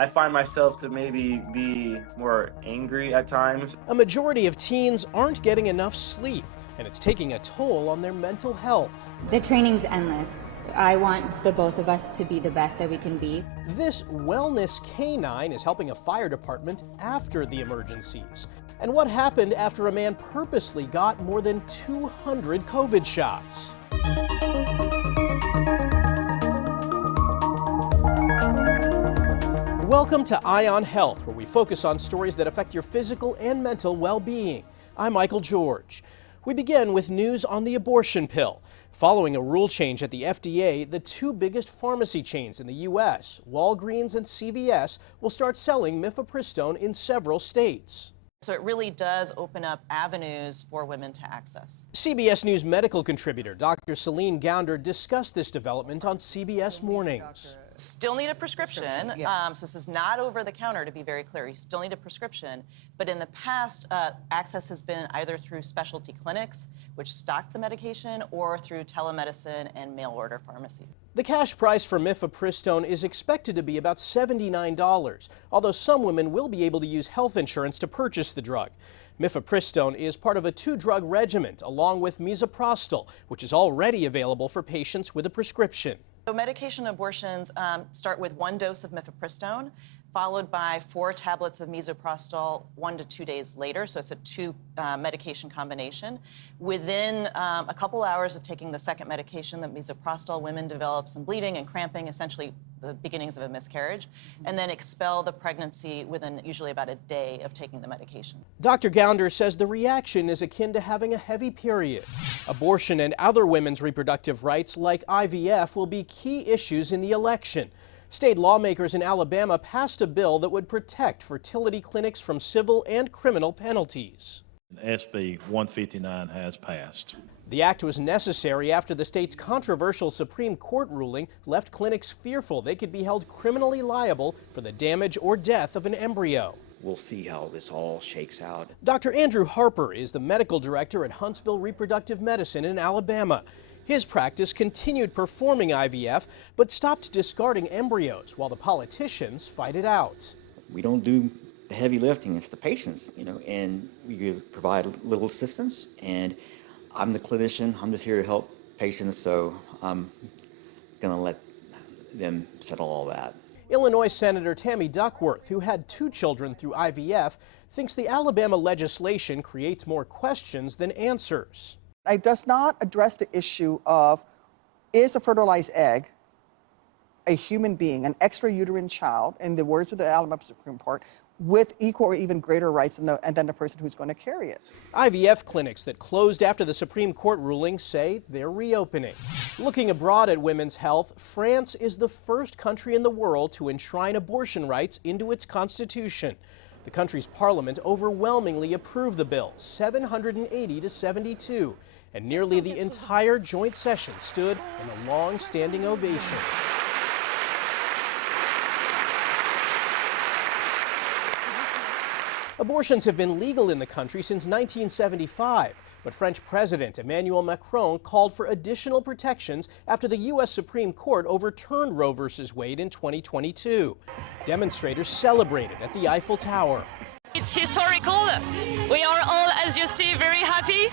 I find myself to maybe be more angry at times. A majority of teens aren't getting enough sleep, and it's taking a toll on their mental health. The training's endless. I want the both of us to be the best that we can be. This wellness canine is helping a fire department after the emergencies. And what happened after a man purposely got more than 200 COVID shots? Welcome to Eye on Health, where we focus on stories that affect your physical and mental well-being. I'm Michael George. We begin with news on the abortion pill. Following a rule change at the FDA, the two biggest pharmacy chains in the U.S., Walgreens and CVS, will start selling mifepristone in several states. So it really does open up avenues for women to access. CBS News medical contributor Dr. Celine Gounder discussed this development on CBS Mornings. Still need a prescription. So this is not over the counter, to be very clear. You still need a prescription. But in the past, access has been either through specialty clinics, which stock the medication, or through telemedicine and mail order pharmacy. The cash price for mifepristone is expected to be about $79, although some women will be able to use health insurance to purchase the drug. Mifepristone is part of a two-drug regimen along with misoprostol, which is already available for patients with a prescription. So medication abortions start with 1 dose of mifepristone, followed by 4 tablets of misoprostol 1 to 2 days later. So it's a 2 medication combination. Within a couple hours of taking the second medication, the misoprostol, women develop some bleeding and cramping, essentially the beginnings of a miscarriage, and then expel the pregnancy within usually about a day of taking the medication. Dr. Gounder says the reaction is akin to having a heavy period. Abortion and other women's reproductive rights like IVF will be key issues in the election. State lawmakers in Alabama passed a bill that would protect fertility clinics from civil and criminal penalties. SB 159 has passed. The act was necessary after the state's controversial Supreme Court ruling left clinics fearful they could be held criminally liable for the damage or death of an embryo. We'll see how this all shakes out. Dr. Andrew Harper is the medical director at Huntsville Reproductive Medicine in Alabama. His practice continued performing IVF, but stopped discarding embryos while the politicians fight it out. We don't do the heavy lifting, it's the patients, and we provide little assistance. And I'm the clinician, I'm just here to help patients, so I'm gonna let them settle all that. Illinois Senator Tammy Duckworth, who had 2 children through IVF, thinks the Alabama legislation creates more questions than answers. It does not address the issue of, is a fertilized egg a human being, an extrauterine child, in the words of the Alabama Supreme Court, with equal or even greater rights than the person who's going to carry it. IVF clinics that closed after the Supreme Court ruling say they're reopening. Looking abroad at women's health, France is the first country in the world to enshrine abortion rights into its constitution. The country's parliament overwhelmingly approved the bill, 780 to 72, and nearly the entire joint session stood in a long-standing ovation. Abortions have been legal in the country since 1975, but French President Emmanuel Macron called for additional protections after the U.S. Supreme Court overturned Roe v. Wade in 2022. Demonstrators celebrated at the Eiffel Tower. It's historical. We are all, as you see, very happy.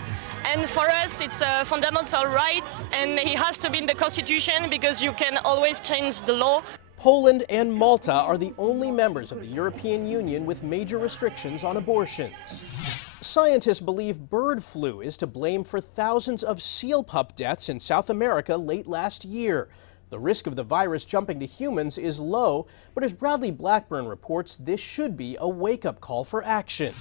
And for us, it's a fundamental right, and it has to be in the Constitution because you can always change the law. Poland and Malta are the only members of the European Union with major restrictions on abortions. Scientists believe bird flu is to blame for thousands of seal pup deaths in South America late last year. The risk of the virus jumping to humans is low, but as Bradley Blackburn reports, this should be a wake-up call for action.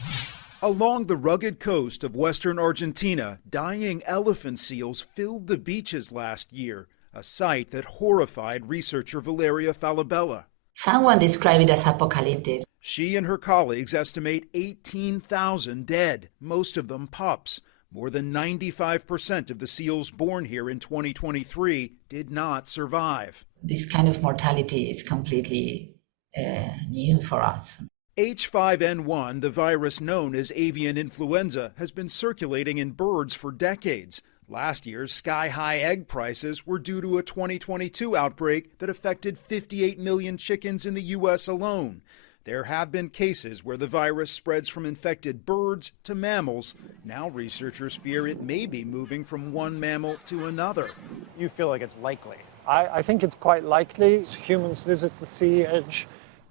Along the rugged coast of western Argentina, dying elephant seals filled the beaches last year, a sight that horrified researcher Valeria Falabella. Someone described it as apocalyptic. She and her colleagues estimate 18,000 dead, most of them pups. More than 95% of the seals born here in 2023 did not survive. This kind of mortality is completely new for us. H5N1, the virus known as avian influenza, has been circulating in birds for decades. Last year's sky-high egg prices were due to a 2022 outbreak that affected 58 million chickens in the U.S. alone. There have been cases where the virus spreads from infected birds to mammals. Now researchers fear it may be moving from one mammal to another. You feel like it's likely? I think it's quite likely. Humans visit the sea edge.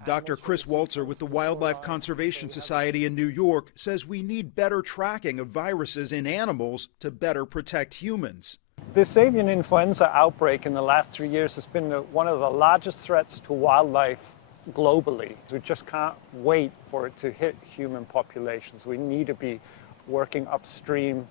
Dr. Chris Walzer with the Wildlife Conservation Society in New York says we need better tracking of viruses in animals to better protect humans. This avian influenza outbreak in the last 3 years has been one of the largest threats to wildlife globally. We just can't wait for it to hit human populations. We need to be working upstream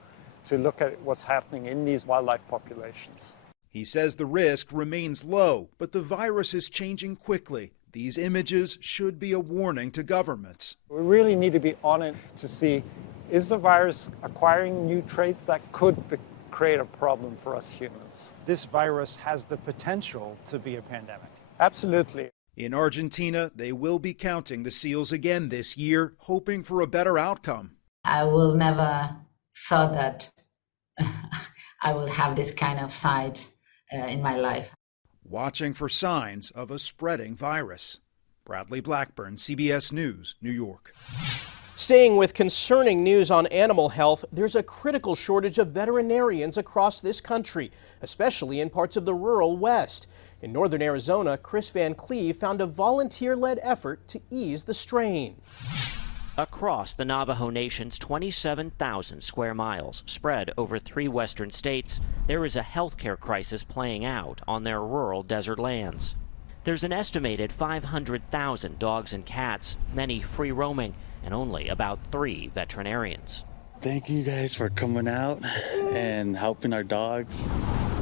to look at what's happening in these wildlife populations. He says the risk remains low, but the virus is changing quickly. These images should be a warning to governments. We really need to be on it to see, is the virus acquiring new traits that could create a problem for us humans? This virus has the potential to be a pandemic. Absolutely. In Argentina, they will be counting the seals again this year, hoping for a better outcome. I will never thought that I will have this kind of sight in my life. Watching for signs of a spreading virus. Bradley Blackburn, CBS News, New York. Staying with concerning news on animal health, there's a critical shortage of veterinarians across this country, especially in parts of the rural West. In northern Arizona, Chris Van Cleve found a volunteer-led effort to ease the strain. Across the Navajo Nation's 27,000 square miles, spread over 3 western states, there is a healthcare crisis playing out on their rural desert lands. There's an estimated 500,000 dogs and cats, many free roaming, and only about 3 veterinarians. Thank you guys for coming out and helping our dogs.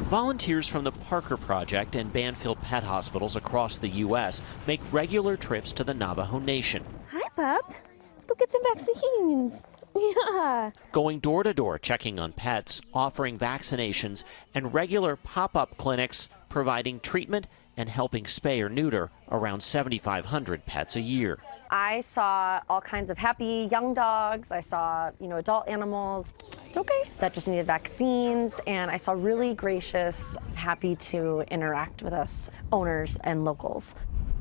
Volunteers from the Parker Project and Banfield Pet Hospitals across the U.S. make regular trips to the Navajo Nation. Hi, pup. Let's go get some vaccines. Yeah. Going door to door, checking on pets, offering vaccinations, and regular pop-up clinics providing treatment and helping spay or neuter around 7,500 pets a year. I saw all kinds of happy young dogs. I saw, adult animals. It's okay. That just needed vaccines, and I saw really gracious, happy to interact with us owners and locals.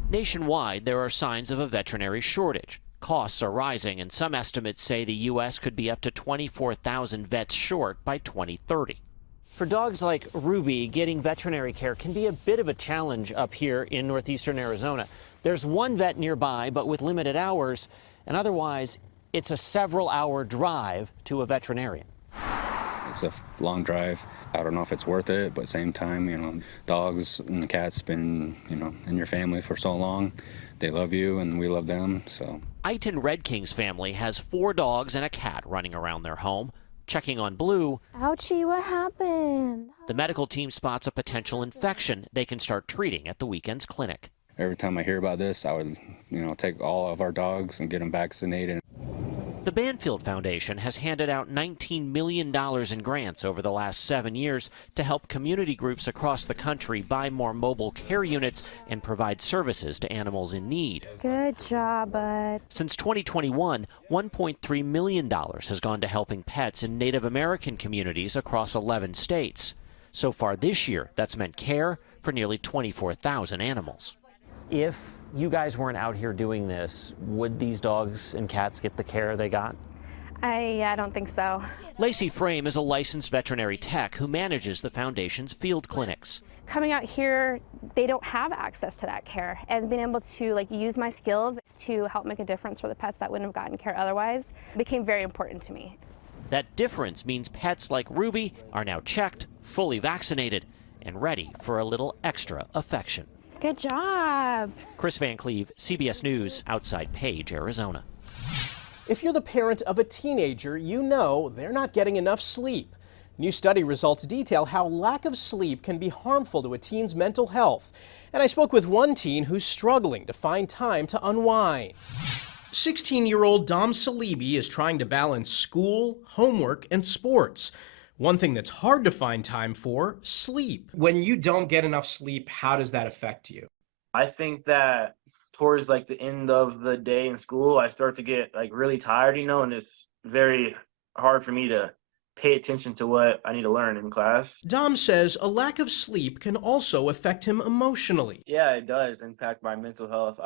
Nationwide, there are signs of a veterinary shortage. Costs are rising, and some estimates say the U.S. could be up to 24,000 vets short by 2030. For dogs like Ruby, getting veterinary care can be a bit of a challenge up here in northeastern Arizona. There's one vet nearby, but with limited hours, and otherwise, it's a several-hour drive to a veterinarian. It's a long drive. I don't know if it's worth it, but same time, dogs and cats been, in your family for so long. They love you and we love them, so. Iton Red King's family has 4 dogs and a cat running around their home. Checking on Blue. Ouchie, what happened? The medical team spots a potential infection they can start treating at the weekend's clinic. Every time I hear about this, I would, take all of our dogs and get them vaccinated. The Banfield Foundation has handed out $19 million in grants over the last 7 years to help community groups across the country buy more mobile care units and provide services to animals in need. Good job, bud. Since 2021, $1.3 million has gone to helping pets in Native American communities across 11 states. So far this year, that's meant care for nearly 24,000 animals. If you guys weren't out here doing this, would these dogs and cats get the care they got? I don't think so. Lacey Frame is a licensed veterinary tech who manages the foundation's field clinics. Coming out here, they don't have access to that care, and being able to use my skills to help make a difference for the pets that wouldn't have gotten care otherwise became very important to me. That difference means pets like Ruby are now checked, fully vaccinated, and ready for a little extra affection. Good job. Chris Van Cleve, CBS News, outside Page, Arizona. If you're the parent of a teenager, you know they're not getting enough sleep. New study results detail how lack of sleep can be harmful to a teen's mental health. And I spoke with one teen who's struggling to find time to unwind. 16-year-old Dom Salibi is trying to balance school, homework, and sports. One thing that's hard to find time for, sleep. When you don't get enough sleep, how does that affect you? I think that towards the end of the day in school, I start to get really tired, and it's very hard for me to pay attention to what I need to learn in class. Dom says a lack of sleep can also affect him emotionally. Yeah, it does impact my mental health.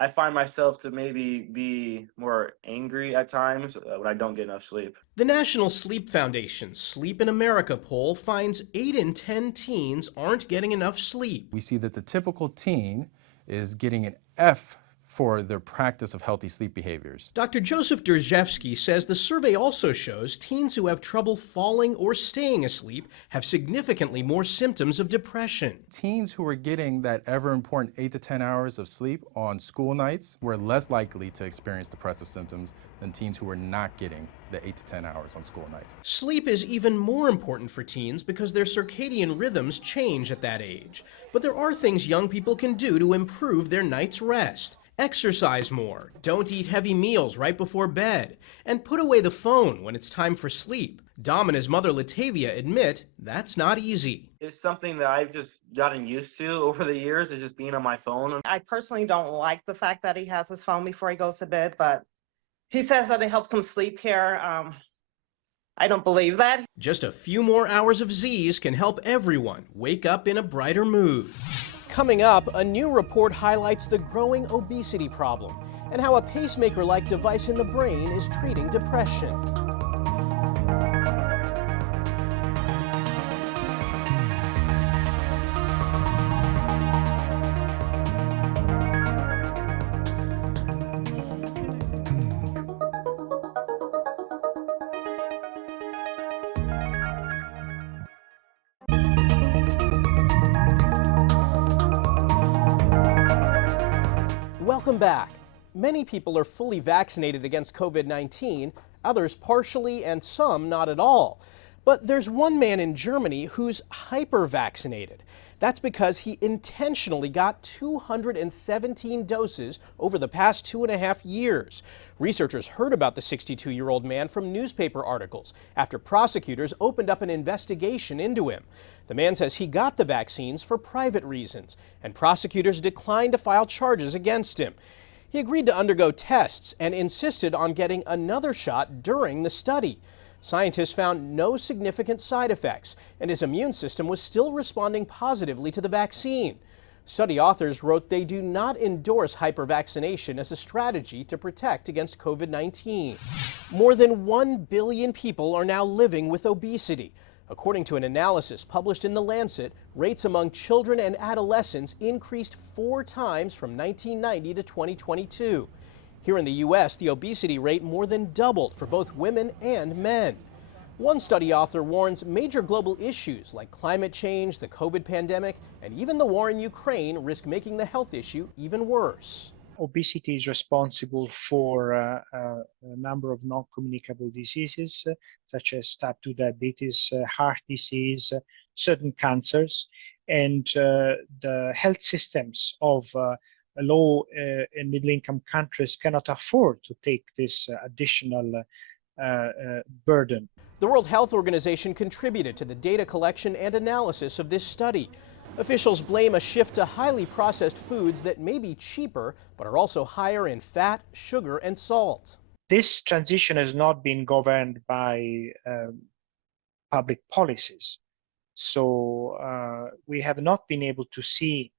I find myself to maybe be more angry at times when I don't get enough sleep. The National Sleep Foundation's Sleep in America poll finds 8 in 10 teens aren't getting enough sleep. We see that the typical teen is getting an F for their practice of healthy sleep behaviors. Dr. Joseph Derzhevsky says the survey also shows teens who have trouble falling or staying asleep have significantly more symptoms of depression. Teens who are getting that ever important 8 to 10 hours of sleep on school nights were less likely to experience depressive symptoms than teens who were not getting the 8 to 10 hours on school nights. Sleep is even more important for teens because their circadian rhythms change at that age. But there are things young people can do to improve their night's rest. Exercise more, don't eat heavy meals right before bed, and put away the phone when it's time for sleep. Dom and his mother Latavia admit that's not easy. It's something that I've just gotten used to over the years, is just being on my phone. I personally don't like the fact that he has his phone before he goes to bed, but he says that it helps him sleep here. I don't believe that. Just a few more hours of Z's can help everyone wake up in a brighter mood. Coming up, a new report highlights the growing obesity problem and how a pacemaker-like device in the brain is treating depression. Welcome back. Many people are fully vaccinated against COVID-19, others partially, and some not at all. But there's one man in Germany who's hypervaccinated. That's because he intentionally got 217 doses over the past 2.5 years. Researchers heard about the 62-year-old man from newspaper articles after prosecutors opened up an investigation into him. The man says he got the vaccines for private reasons, and prosecutors declined to file charges against him. He agreed to undergo tests and insisted on getting another shot during the study. Scientists found no significant side effects, and his immune system was still responding positively to the vaccine. Study authors wrote they do not endorse hypervaccination as a strategy to protect against COVID-19. More than 1 billion people are now living with obesity. According to an analysis published in The Lancet, rates among children and adolescents increased 4 times from 1990 to 2022. Here in the U.S., the obesity rate more than doubled for both women and men. One study author warns major global issues like climate change, the COVID pandemic, and even the war in Ukraine risk making the health issue even worse. Obesity is responsible for a number of non-communicable diseases, such as type 2 diabetes, heart disease, certain cancers, and the health systems of low and middle-income countries cannot afford to take this additional burden. The World Health Organization contributed to the data collection and analysis of this study. Officials blame a shift to highly processed foods that may be cheaper, but are also higher in fat, sugar, and salt. This transition has not been governed by public policies. So we have not been able to see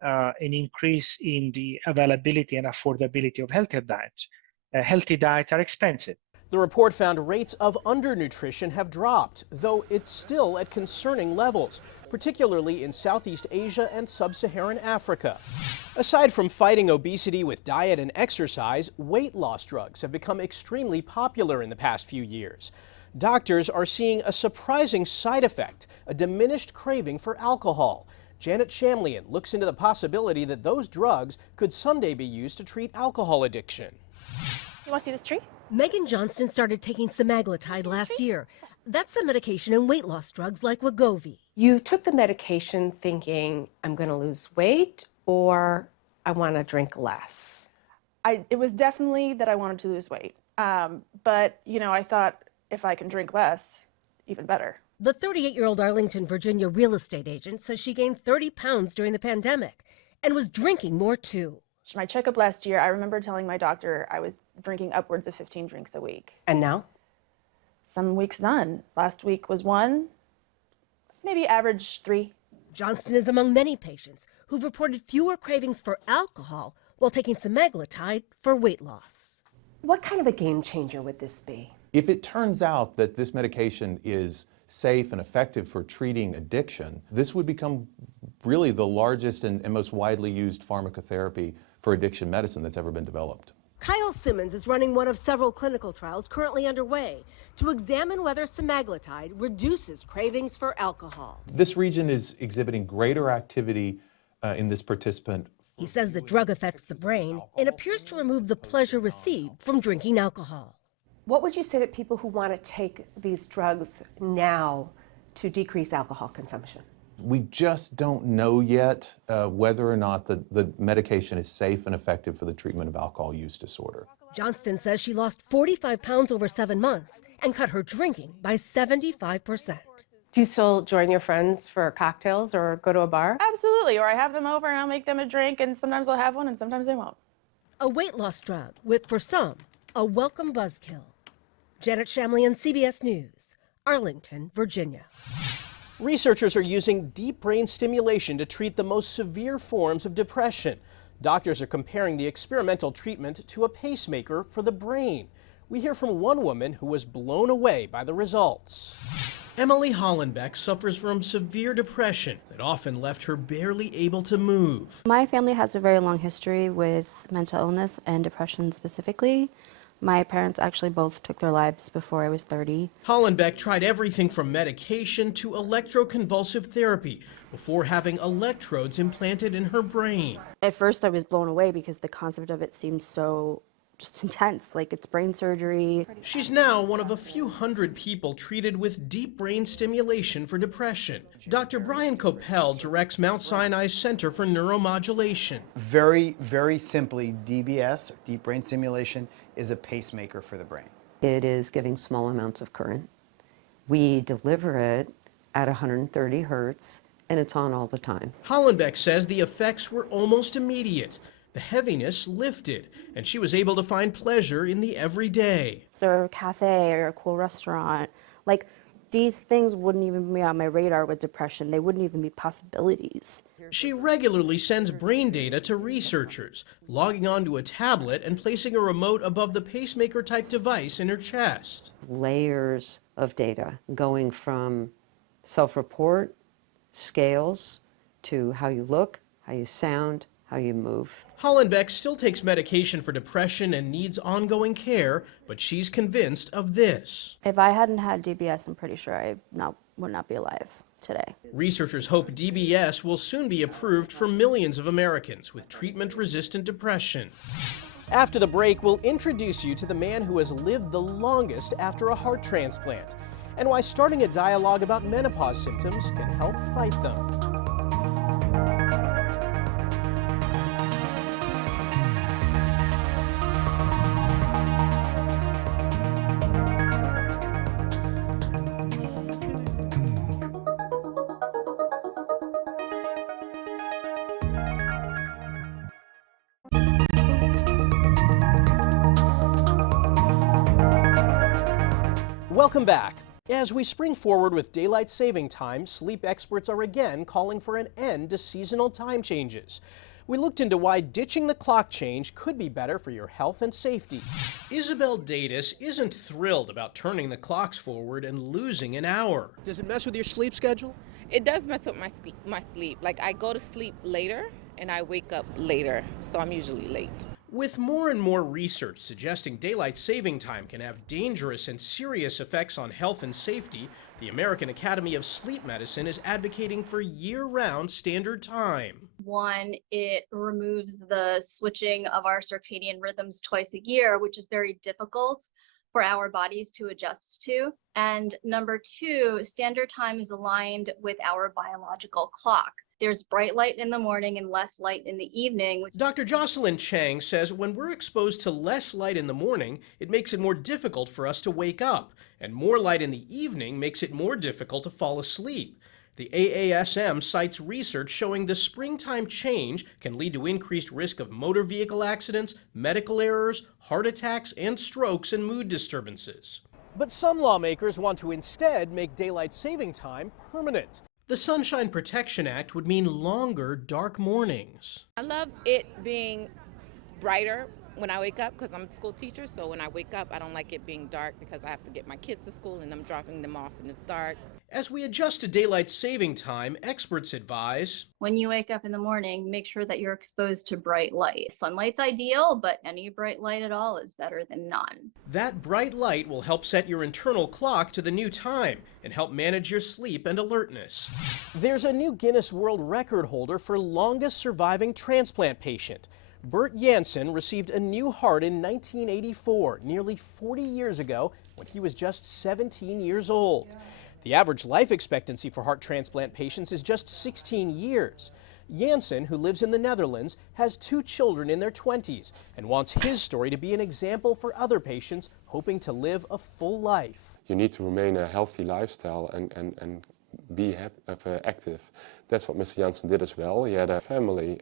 an increase in the availability and affordability of healthier diets. Healthy diets are expensive. The report found rates of undernutrition have dropped, though it's still at concerning levels, particularly in Southeast Asia and Sub-Saharan Africa. Aside from fighting obesity with diet and exercise, weight loss drugs have become extremely popular in the past few years. Doctors are seeing a surprising side effect, a diminished craving for alcohol. Janet Shamlian looks into the possibility that those drugs could someday be used to treat alcohol addiction. You want to see this tree? Megan Johnston started taking semaglutide last year. That's the medication in weight loss drugs like Wegovy. You took the medication thinking, I'm going to lose weight or I want to drink less? It was definitely that I wanted to lose weight. But, you know, I thought if I can drink less, even better. The 38-year-old Arlington, Virginia real estate agent says she gained 30 pounds during the pandemic and was drinking more too. My checkup last year, I remember telling my doctor I was drinking upwards of 15 drinks a week. And now? Some weeks none. Last week was 1, maybe average 3. Johnston is among many patients who've reported fewer cravings for alcohol while taking semaglutide for weight loss. What kind of a game changer would this be? If it turns out that this medication is safe and effective for treating addiction, this would become really the largest and most widely used pharmacotherapy for addiction medicine that's ever been developed. Kyle Simmons is running one of several clinical trials currently underway to examine whether semaglutide reduces cravings for alcohol. This region is exhibiting greater activity in this participant. He says the drug affects the brain and appears to remove the pleasure received from drinking alcohol. What would you say to people who want to take these drugs now to decrease alcohol consumption? We just don't know yet whether or not the medication is safe and effective for the treatment of alcohol use disorder. Johnston says she lost 45 pounds over 7 months and cut her drinking by 75%. Do you still join your friends for cocktails or go to a bar? Absolutely, or I have them over and I'll make them a drink, and sometimes they'll have one and sometimes they won't. A weight loss drug with, for some, a welcome buzzkill. Janet Shamlian, CBS News, Arlington, Virginia. Researchers are using deep brain stimulation to treat the most severe forms of depression. Doctors are comparing the experimental treatment to a pacemaker for the brain. We hear from one woman who was blown away by the results. Emily Hollenbeck suffers from severe depression that often left her barely able to move. My family has a very long history with mental illness and depression specifically. My parents actually both took their lives before I was 30. Hollenbeck tried everything from medication to electroconvulsive therapy before having electrodes implanted in her brain. At first I was blown away because the concept of it seemed so just intense, like it's brain surgery. She's now one of a few hundred people treated with deep brain stimulation for depression. Dr. Brian Coppell directs Mount Sinai's Center for Neuromodulation. Very, very simply, DBS, deep brain stimulation, is a pacemaker for the brain. It is giving small amounts of current. We deliver it at 130 hertz, and it's on all the time. Hollenbeck says the effects were almost immediate. The heaviness lifted, and she was able to find pleasure in the everyday. Is there a cafe or a cool restaurant? Like, these things wouldn't even be on my radar with depression. They wouldn't even be possibilities. She regularly sends brain data to researchers, logging onto a tablet and placing a remote above the pacemaker-type device in her chest. Layers of data going from self-report, scales, to how you look, how you sound, how you move. Hollenbeck still takes medication for depression and needs ongoing care, but she's convinced of this. If I hadn't had DBS, I'm pretty sure I would not be alive today. Researchers hope DBS will soon be approved for millions of Americans with treatment-resistant depression. After the break, we'll introduce you to the man who has lived the longest after a heart transplant, and why starting a dialogue about menopause symptoms can help fight them. Welcome back. As we spring forward with daylight saving time, sleep experts are again calling for an end to seasonal time changes. We looked into why ditching the clock change could be better for your health and safety. Isabel Datis isn't thrilled about turning the clocks forward and losing an hour. Does it mess with your sleep schedule? It does mess with my sleep. Like, I go to sleep later and I wake up later, so I'm usually late. With more and more research suggesting daylight saving time can have dangerous and serious effects on health and safety, the American Academy of Sleep Medicine is advocating for year-round standard time. One, it removes the switching of our circadian rhythms twice a year, which is very difficult for our bodies to adjust to. And number two, standard time is aligned with our biological clock. There's bright light in the morning and less light in the evening. Dr. Jocelyn Chang says when we're exposed to less light in the morning, it makes it more difficult for us to wake up, and more light in the evening makes it more difficult to fall asleep. The AASM cites research showing the springtime change can lead to increased risk of motor vehicle accidents, medical errors, heart attacks, and strokes and mood disturbances. But some lawmakers want to instead make daylight saving time permanent. The Sunshine Protection Act would mean longer dark mornings. I love it being brighter when I wake up because I'm a school teacher. So when I wake up, I don't like it being dark because I have to get my kids to school and I'm dropping them off and it's dark. As we adjust to daylight saving time, experts advise, when you wake up in the morning, make sure that you're exposed to bright light. Sunlight's ideal, but any bright light at all is better than none. that bright light will help set your internal clock to the new time and help manage your sleep and alertness. There's a new Guinness World Record holder for longest surviving transplant patient. Bert Jansen received a new heart in 1984, nearly 40 years ago, when he was just 17 years old. The average life expectancy for heart transplant patients is just 16 years. Jansen, who lives in the Netherlands, has 2 children in their 20s and wants his story to be an example for other patients hoping to live a full life. You need to remain a healthy lifestyle and be active. That's what Mr. Jansen did as well. He had a family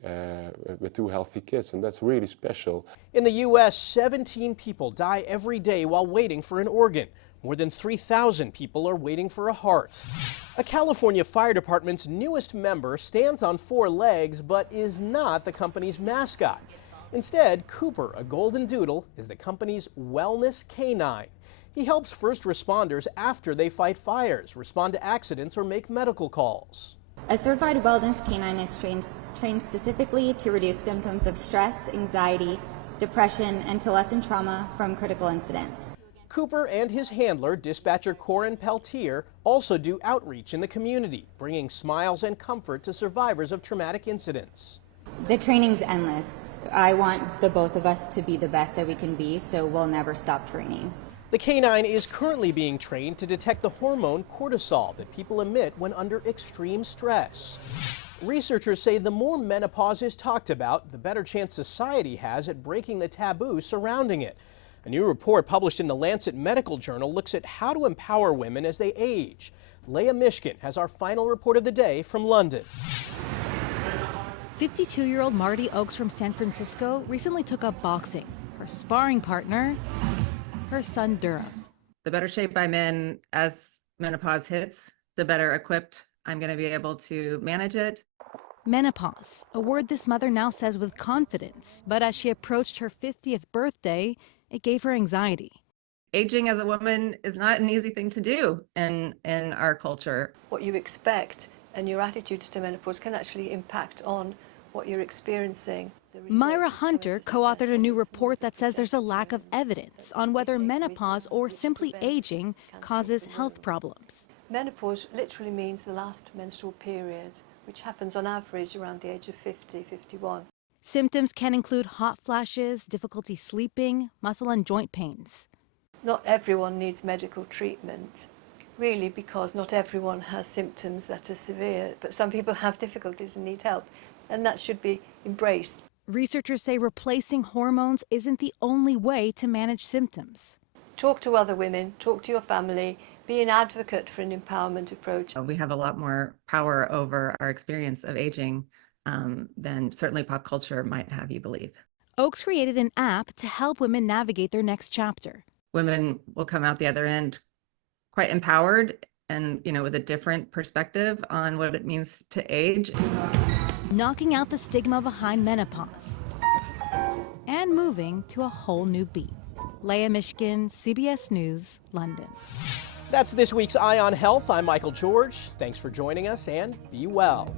with 2 healthy kids, and that's really special. In the U.S., 17 people die every day while waiting for an organ. More than 3,000 people are waiting for a heart. A California fire department's newest member stands on 4 legs but is not the company's mascot. Instead, Cooper, a golden doodle, is the company's wellness canine. He helps first responders after they fight fires, respond to accidents, or make medical calls. A certified wellness canine is trained specifically to reduce symptoms of stress, anxiety, depression, and to lessen trauma from critical incidents. Cooper and his handler, dispatcher Corin Peltier, also do outreach in the community, bringing smiles and comfort to survivors of traumatic incidents. The training's endless. I want the both of us to be the best that we can be, so we'll never stop training. The canine is currently being trained to detect the hormone cortisol that people emit when under extreme stress. Researchers say the more menopause is talked about, the better chance society has at breaking the taboo surrounding it. A new report published in the Lancet Medical Journal looks at how to empower women as they age. Leah Mishkin has our final report of the day from London. 52-year-old Marty Oakes from San Francisco recently took up boxing. Her sparring partner, her son Durham. The better shape I'm in as menopause hits, the better equipped I'm going to be able to manage it. Menopause, a word this mother now says with confidence, but as she approached her 50th birthday, it gave her anxiety. Aging as a woman is not an easy thing to do in our culture. What you expect and your attitudes to menopause can actually impact on what you're experiencing. Myra Hunter co-authored a new report that says there's a lack of evidence on whether menopause or simply aging causes health problems. Menopause literally means the last menstrual period, which happens on average around the age of 50, 51. Symptoms can include hot flashes, difficulty sleeping, muscle and joint pains. Not everyone needs medical treatment, really, because not everyone has symptoms that are severe, but some people have difficulties and need help, and that should be embraced. Researchers say replacing hormones isn't the only way to manage symptoms. Talk to other women, talk to your family, be an advocate for an empowerment approach. We have a lot more power over our experience of aging than certainly pop culture might have you believe. Oakes created an app to help women navigate their next chapter. Women will come out the other end quite empowered and, with a different perspective on what it means to age. Knocking out the stigma behind menopause and moving to a whole new beat. Leah Mishkin, CBS News, London. That's this week's Eye on Health. I'm Michael George. Thanks for joining us and be well.